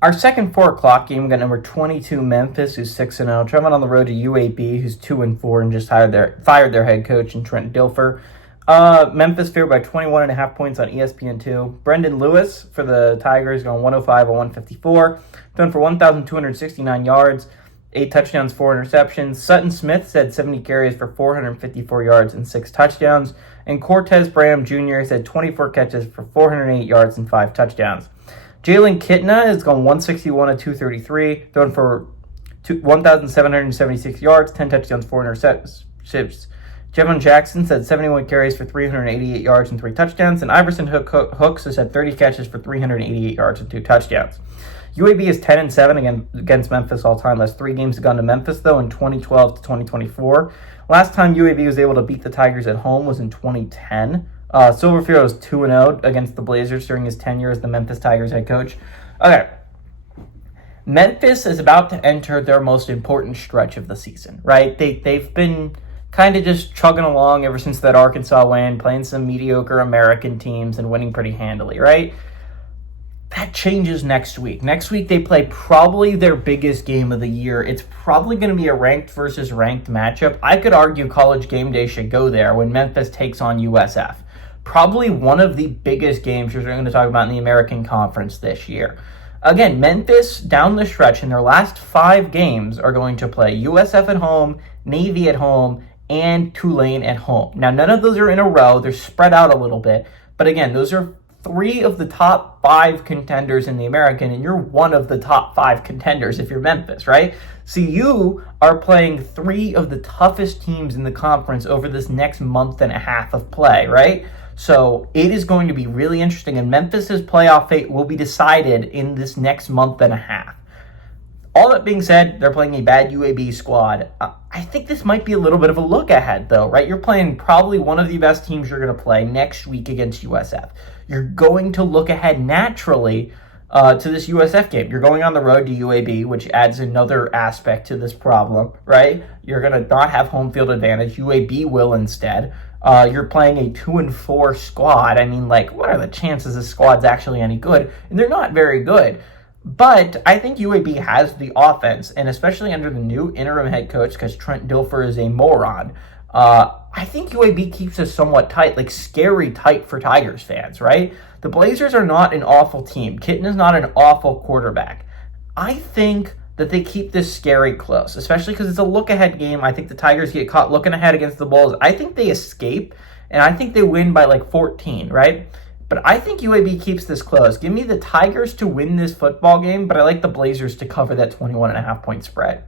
Our second 4 o'clock game, we got number 22 Memphis, who's 6-0, traveling on the road to UAB, who's 2-4, and just fired their head coach and Trent Dilfer. Memphis favored by 21.5 points on ESPN2. Brendan Lewis for the Tigers going 105 on 154, thrown for 1,269 yards, 8 touchdowns, 4 interceptions. Sutton Smith had 70 carries for 454 yards and 6 touchdowns. And Cortez Bram Jr. had 24 catches for 408 yards and 5 touchdowns. Jalen Kitna is going 161 to 233, thrown for 1,776 yards, 10 touchdowns, 4 interceptions. Jevon Jackson had 71 carries for 388 yards and 3 touchdowns, and Iverson Hooks has had 30 catches for 388 yards and 2 touchdowns. UAB is 10-7 against Memphis all time. Last 3 games have gone to Memphis, though, in 2012 to 2024. Last time UAB was able to beat the Tigers at home was in 2010. Silverfield was 2-0 against the Blazers during his tenure as the Memphis Tigers head coach. Okay. Memphis is about to enter their most important stretch of the season, right? They've been kind of just chugging along ever since that Arkansas win, playing some mediocre American teams and winning pretty handily, right? That changes next week. Next week, they play probably their biggest game of the year. It's probably going to be a ranked versus ranked matchup. I could argue College Game Day should go there when Memphis takes on USF. Probably one of the biggest games we're going to talk about in the American Conference this year. Again, Memphis, down the stretch, in their last 5 games, are going to play USF at home, Navy at home, and Tulane at home. Now, none of those are in a row. They're spread out a little bit. But again, those are 3 of the top 5 contenders in the American, and you're one of the top 5 contenders if you're Memphis, right? So you are playing 3 of the toughest teams in the conference over this next month and a half of play, right? So it is going to be really interesting, and Memphis's playoff fate will be decided in this next month and a half. All that being said, they're playing a bad UAB squad. I think this might be a little bit of a look ahead, though, right? You're playing probably one of the best teams you're going to play next week against USF. You're going to look ahead naturally to this USF game. You're going on the road to UAB, which adds another aspect to this problem, right? You're going to not have home field advantage. UAB will instead. You're playing a 2-4 squad. I mean, what are the chances this squad's actually any good? And they're not very good. But I think UAB has the offense, and especially under the new interim head coach, because Trent Dilfer is a moron, I think UAB keeps this somewhat tight, scary tight for Tigers fans, right? The Blazers are not an awful team. Kitten is not an awful quarterback. I think that they keep this scary close, especially because it's a look-ahead game. I think the Tigers get caught looking ahead against the Bulls. I think they escape, and I think they win by 14, right? But I think UAB keeps this close. Give me the Tigers to win this football game, but I like the Blazers to cover that 21.5 point spread.